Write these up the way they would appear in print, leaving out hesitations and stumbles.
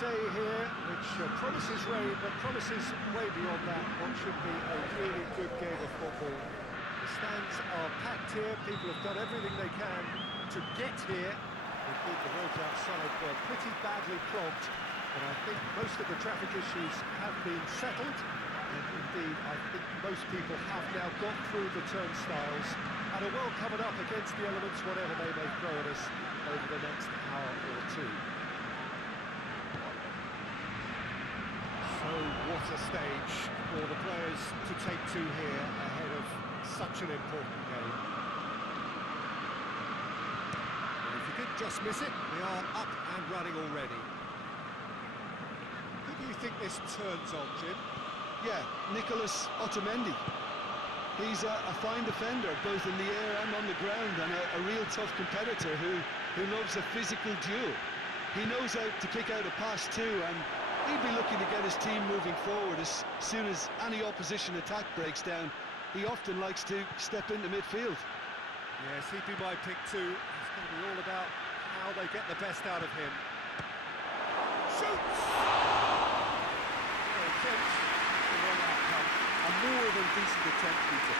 day here, which promises rain, but promises way beyond that what should be a really good game of football. The stands are packed here, people have done everything they can to get here. Indeed, the roads outside were pretty badly clogged, but I think most of the traffic issues have been settled, and indeed, I think most people have now got through the turnstiles and are well covered up against the elements, whatever they may throw at us over the next hour or two. So what a stage for the players to take to here ahead of such an important game. And if you did just miss it, we are up and running already. Who do you think this turns on, Jim? Yeah, Nicholas Otamendi. He's a fine defender, both in the air and on the ground, and a real tough competitor who loves a physical duel. He knows how to kick out a pass too, and he'd be looking to get his team moving forward as soon as any opposition attack breaks down. He often likes to step into midfield. Yes, he'd be my pick too. It's going to be all about how they get the best out of him. Shoots! Attempt, the wrong outcome. A more than decent attempt, Peter.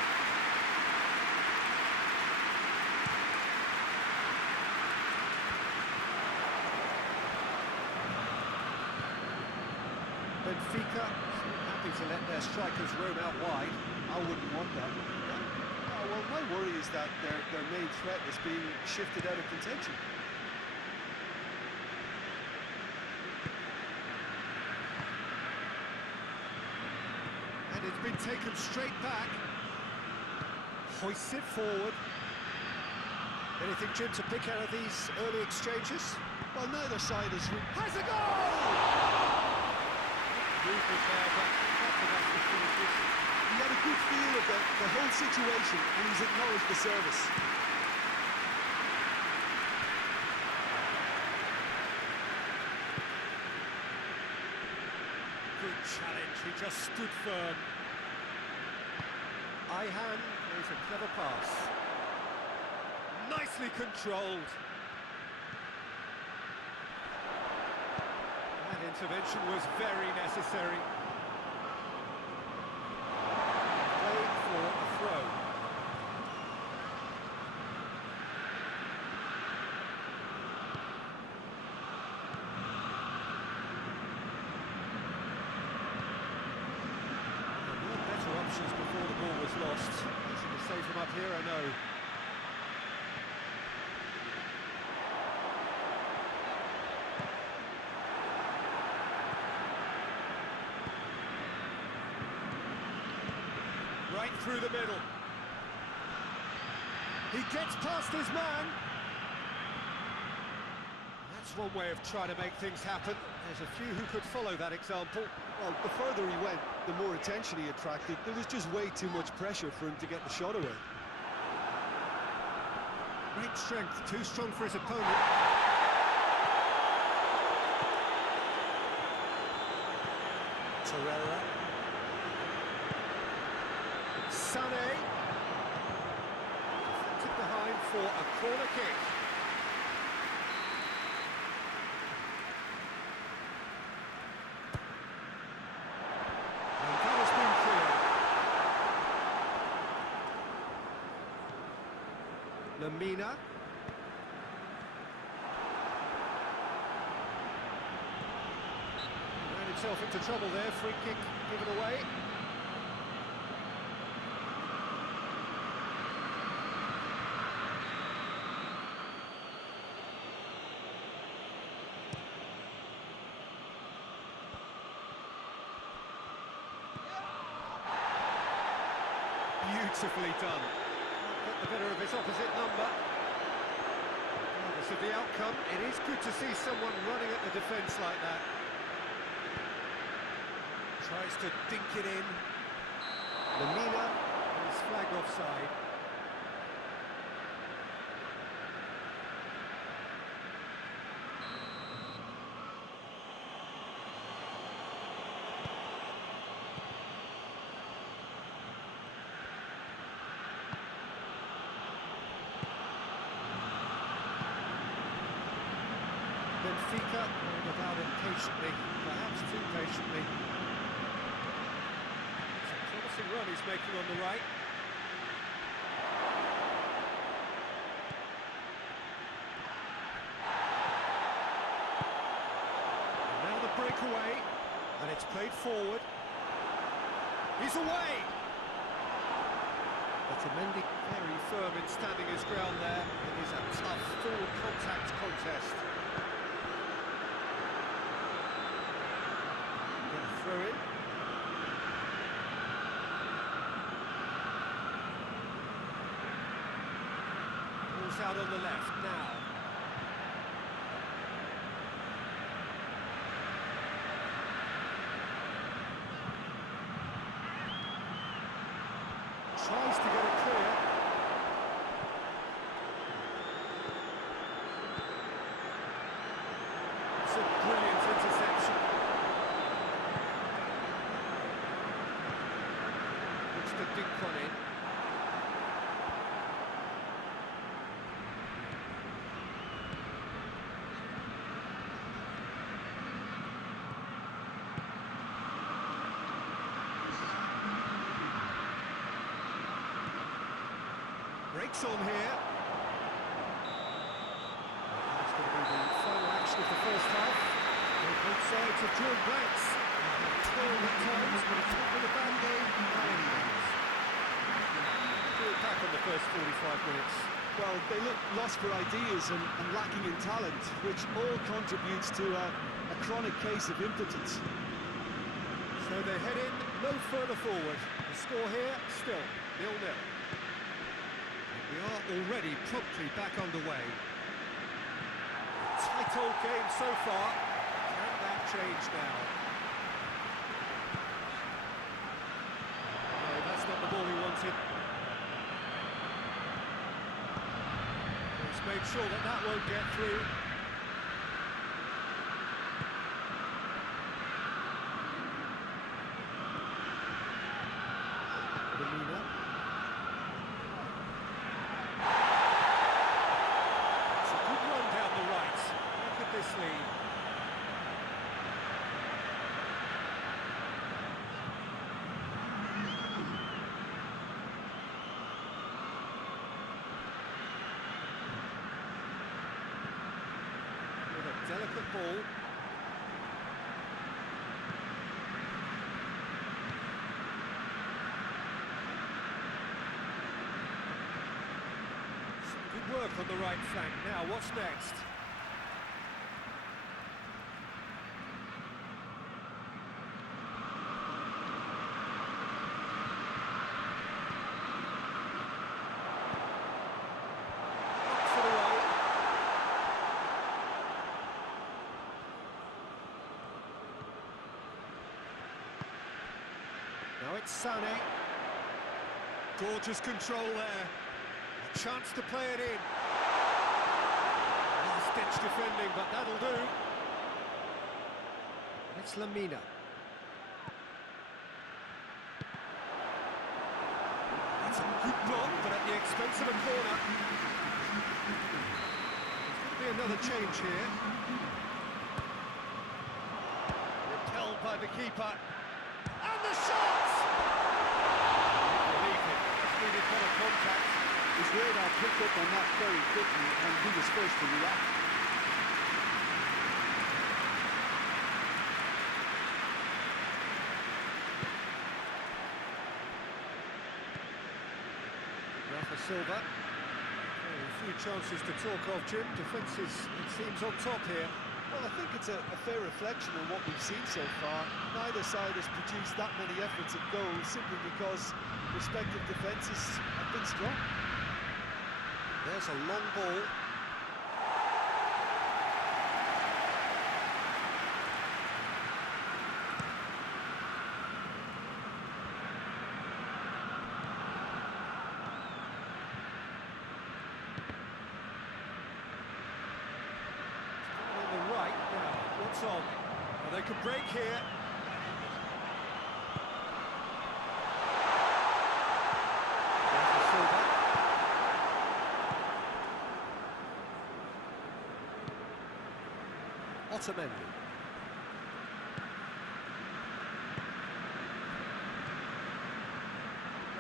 Benfica happy to let their strikers roam out wide. I wouldn't want that. Well, my worry is that their main threat is being shifted out of contention. And it's been taken straight back. Hoists it forward. Anything, Jim, to pick out of these early exchanges? Well, neither side has a goal! Movement there, but not the best of finishes. He had a good feel of the whole situation, and he's acknowledged the service. Good challenge, he just stood firm. Ihan is a clever pass. Nicely controlled. That intervention was very necessary. Playing for a throw. There were better options before the ball was lost. Easy to say from up here, I know. Right through the middle. He gets past his man. That's one way of trying to make things happen. There's a few who could follow that example. Well, the further he went, the more attention he attracted. There was just way too much pressure for him to get the shot away. Great strength, too strong for his opponent. Torreira. Sané. Deflected behind for a corner kick. And that has been cleared. Lamina. Ran himself into trouble there, free kick given away. Beautifully done. Get the better of his opposite number. Regardless of the outcome, it is good to see someone running at the defence like that. Tries to dink it in. Lamina is flagged offside. Benfica going about it patiently, perhaps too patiently. It's a promising run he's making on the right. And now the breakaway, and it's played forward. He's away! Otamendi very firm in standing his ground there. It is a tough, full contact contest. Throw in. Ball's out on the left now. Tries to get it clear. It's a brilliant interception. Looks to dink one in. Breaks on here. That's going to be the final action of the first half. Both sides have drawn blanks. Toiled at times, but it's not been a bad game by any means. Pulled back on the first 45 minutes. Well, they look lost for ideas and lacking in talent, which all contributes to a chronic case of impotence. So they head in no further forward. The score here, still 0-0. We are already promptly back underway. Tight old game so far. Can that change now? No, that's not the ball he wanted. He's made sure that that won't get through. This lead. With a delicate ball. Some good work on the right flank. Now, what's next? Now it's Sané. Gorgeous control there. A chance to play it in. Last-ditch defending, but that'll do. It's Lamina. That's a good block, but at the expense of a corner. There's going to be another change here. Repelled by the keeper. And the shot! Needed better contact. His radar picked up on that very quickly, and he was first to react. Rafa Silva. A few chances to talk of, Jim. Defence is, it seems, on top here. Well, I think it's a fair reflection on what we've seen so far. Neither side has produced that many efforts at goal simply because respective defences have been strong. There's a long ball. On the right now. What's on? Well, they could break here. Otamendi.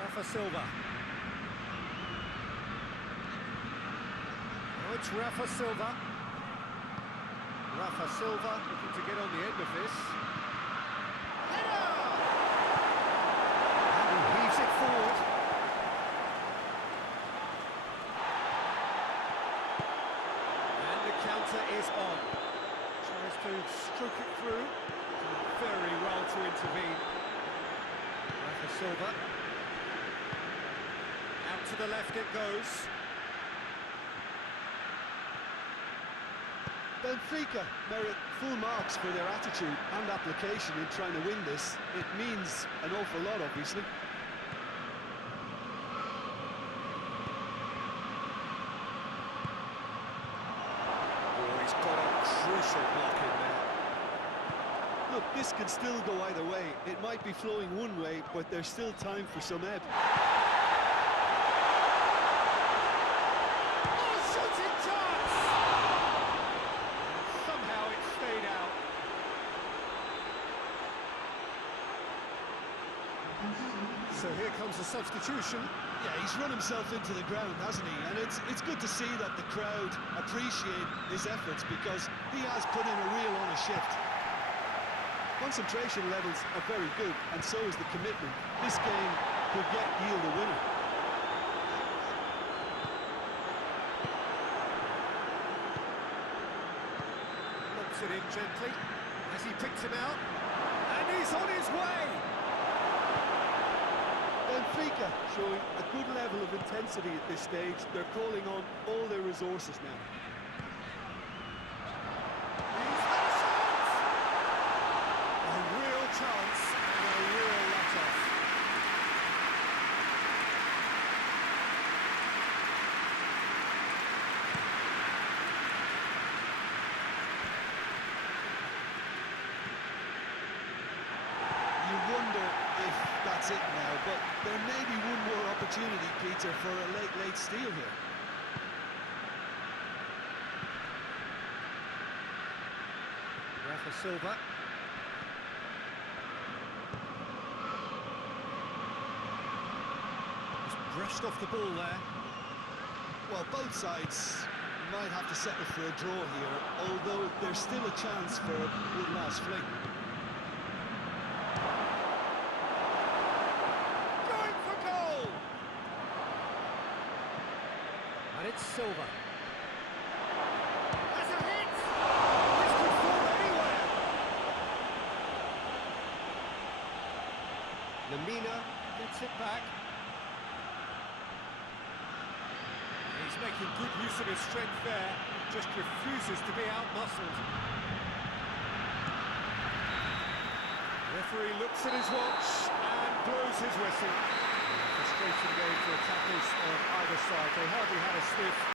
Rafa Silva. Now it's Rafa Silva. Rafa Silva looking to get on the end of this. Header! And he heaves it forward. And the counter is on. Tries to stroke it through. Very well to intervene. Rafa Silva. Out to the left it goes. Benfica merit full marks for their attitude and application in trying to win this. It means an awful lot, obviously. Oh, he's got a crucial block in there. Look, this can still go either way. It might be flowing one way, but there's still time for some ebb. So here comes the substitution. Yeah, he's run himself into the ground, hasn't he? And it's good to see that the crowd appreciate his efforts, because he has put in a real honest shift. Concentration levels are very good, and so is the commitment. This game could yield a winner. Looks it in gently as he picks him out, and he's on his way. Benfica showing a good level of intensity at this stage. They're calling on all their resources now. He's had a chance! A real chance and a real let-off. You wonder if that's it now, but there may be one more opportunity, Peter, for a late steal here. Rafa Silva. Just brushed off the ball there. Well, both sides might have to settle for a draw here, although there's still a chance for one last fling. And it's Silva. Has a hit! This could fall anywhere! Lamina gets it back. He's making good use of his strength there, just refuses to be out-muscled. Referee looks at his watch and blows his whistle. Frustrating game for attackers on either side. They hardly had a sniff.